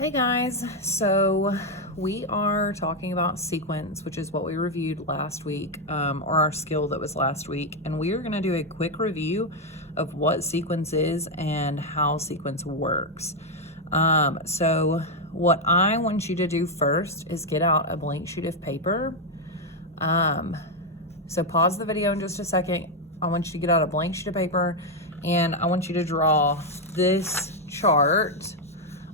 Hey guys, so we are talking about sequence, which is what we reviewed last week, or our skill that was last week, and we are going to do a quick review of what sequence is and how sequence works. So what I want you to do first is get out a blank sheet of paper. So pause the video in just a second. I want you to get out a blank sheet of paper, and I want you to draw this chart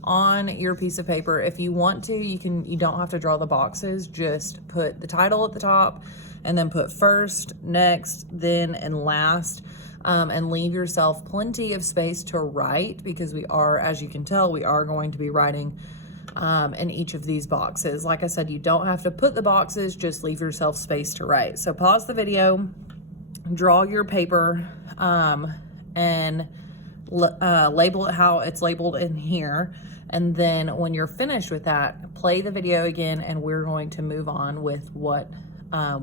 on your piece of paper. If you want to, you don't have to draw the boxes. Just put the title at the top and then put first, next, then, and last, and leave yourself plenty of space to write, because we are, as you can tell, we are going to be writing in each of these boxes. Like I said, you don't have to put the boxes, just leave yourself space to write. So pause the video, draw your paper, and label it how it's labeled in here. And then when you're finished with that, play the video again, and we're going to move on with what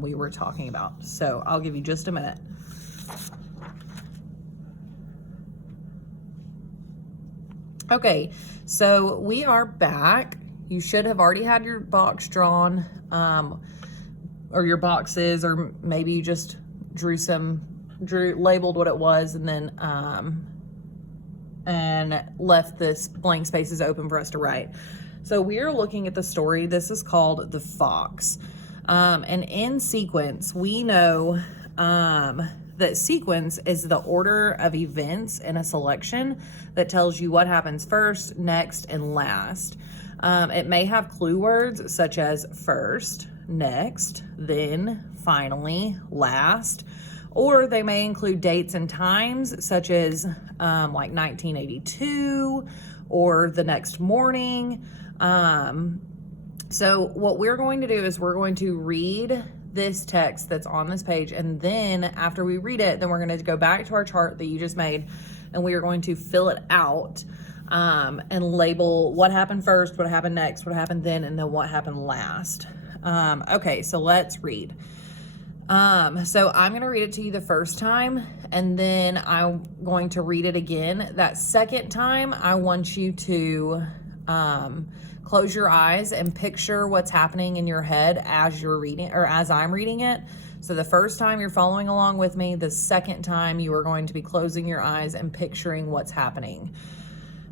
we were talking about. So I'll give you just a minute. Okay, so we are back. You should have already had your box drawn, or your boxes, or maybe you just labeled what it was, and then and left this blank spaces open for us to write. So we're looking at the story. This is called The Fox. And in sequence, we know that sequence is the order of events in a selection that tells you what happens first, next, and last. It may have clue words such as first, next, then, finally, last, or they may include dates and times such as like 1982 or the next morning. So what we're going to do is we're going to read this text that's on this page, and then after we read it, then we're going to go back to our chart that you just made, and we are going to fill it out and label what happened first, what happened next, what happened then, and then what happened last. Okay, so let's read. So I'm going to read it to you the first time, and then I'm going to read it again. That second time, I want you to close your eyes and picture what's happening in your head as you're reading, or as I'm reading it. So the first time you're following along with me, the second time you are going to be closing your eyes and picturing what's happening.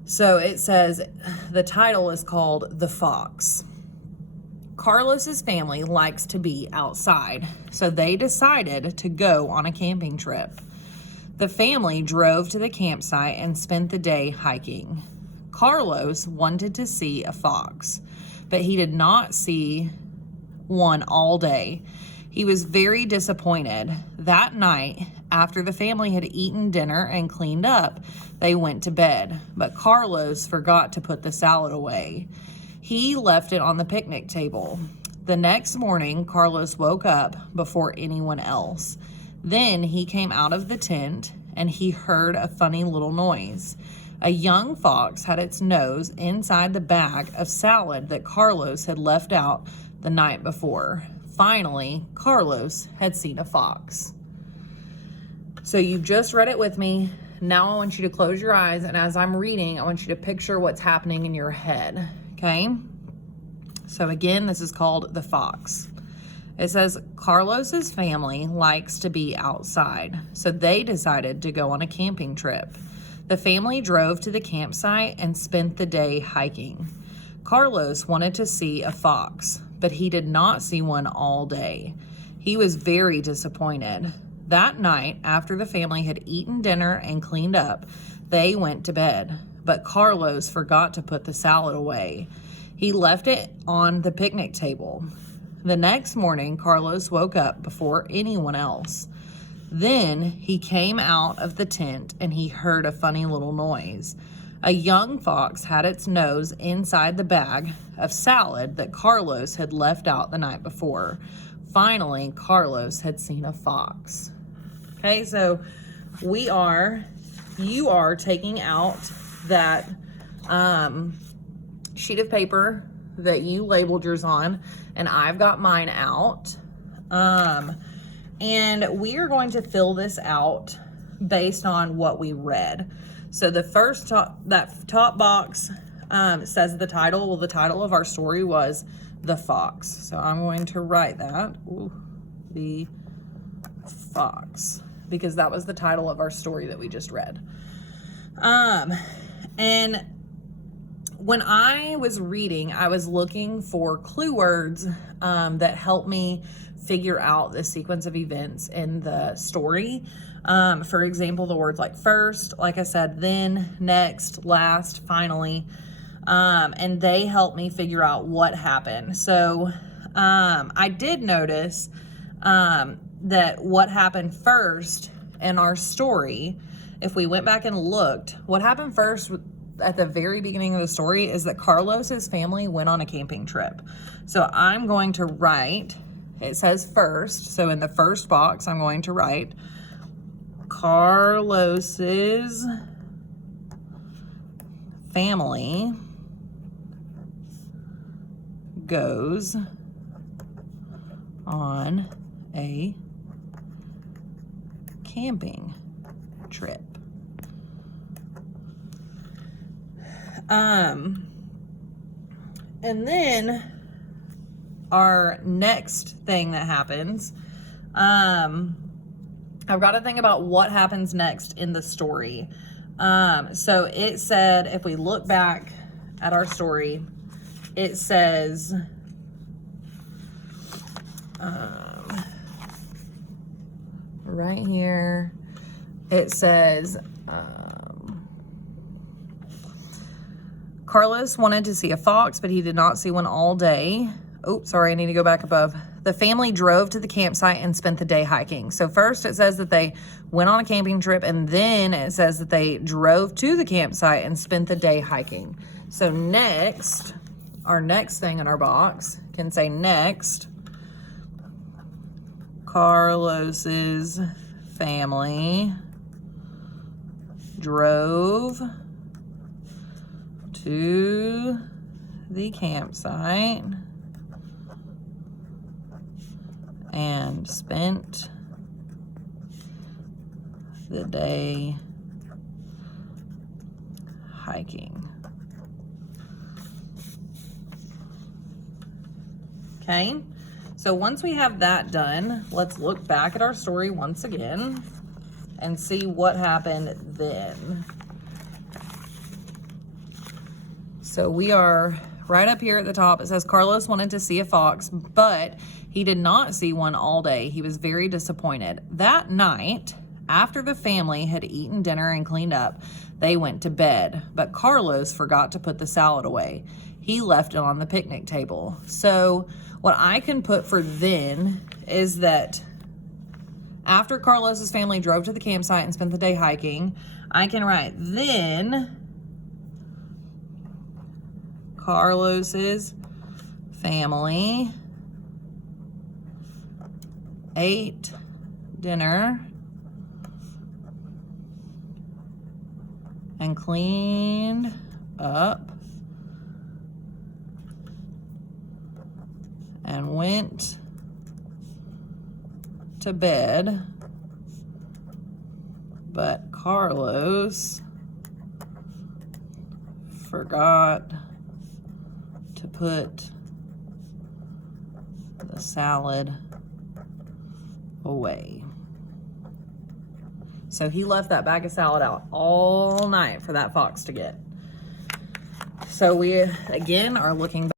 So it says, the title is called The Fox. Carlos's family likes to be outside, so they decided to go on a camping trip. The family drove to the campsite and spent the day hiking. Carlos wanted to see a fox, but he did not see one all day. He was very disappointed. That night, after the family had eaten dinner and cleaned up, they went to bed, but Carlos forgot to put the salad away. He left it on the picnic table. The next morning, Carlos woke up before anyone else. Then he came out of the tent and he heard a funny little noise. A young fox had its nose inside the bag of salad that Carlos had left out the night before. Finally, Carlos had seen a fox. So you just read it with me. Now I want you to close your eyes, and as I'm reading, I want you to picture what's happening in your head. Okay, so again, this is called The Fox. It says, Carlos's family likes to be outside, so they decided to go on a camping trip. The family drove to the campsite and spent the day hiking. Carlos wanted to see a fox, but he did not see one all day. He was very disappointed. That night, after the family had eaten dinner and cleaned up, they went to bed. But Carlos forgot to put the salad away. He left it on the picnic table. The next morning, Carlos woke up before anyone else. Then he came out of the tent and he heard a funny little noise. A young fox had its nose inside the bag of salad that Carlos had left out the night before. Finally, Carlos had seen a fox. Okay, so you are taking out that sheet of paper that you labeled yours on, and I've got mine out. And we are going to fill this out based on what we read. So the first top box says the title. Well, the title of our story was The Fox. So I'm going to write that. Ooh, The Fox, because that was the title of our story that we just read. And when I was reading, I was looking for clue words that help me figure out the sequence of events in the story. For example, the words like first, like I said, then, next, last, finally, and they help me figure out what happened. So I did notice that what happened first in our story, if we went back and looked, what happened first at the very beginning of the story is that Carlos's family went on a camping trip. So I'm going to write, it says first, so in the first box, I'm going to write Carlos's family goes on a camping trip. And then our next thing that happens, I've got to think about what happens next in the story. So it said, if we look back at our story, it says, right here, it says, Carlos wanted to see a fox, but he did not see one all day. Oh, sorry, I need to go back above. The family drove to the campsite and spent the day hiking. So first it says that they went on a camping trip, and then it says that they drove to the campsite and spent the day hiking. So next, our next thing in our box can say next, Carlos's family drove to the campsite and spent the day hiking. Okay, so once we have that done, let's look back at our story once again and see what happened then. So we are right up here at the top. It says Carlos wanted to see a fox, but he did not see one all day. He was very disappointed. That night, after the family had eaten dinner and cleaned up, they went to bed, but Carlos forgot to put the salad away. He left it on the picnic table. So what I can put for then is that after Carlos's family drove to the campsite and spent the day hiking, I can write then Carlos's family ate dinner and cleaned up and went to bed, but Carlos forgot to put the salad away. So he left that bag of salad out all night for that fox to get. So we again are looking back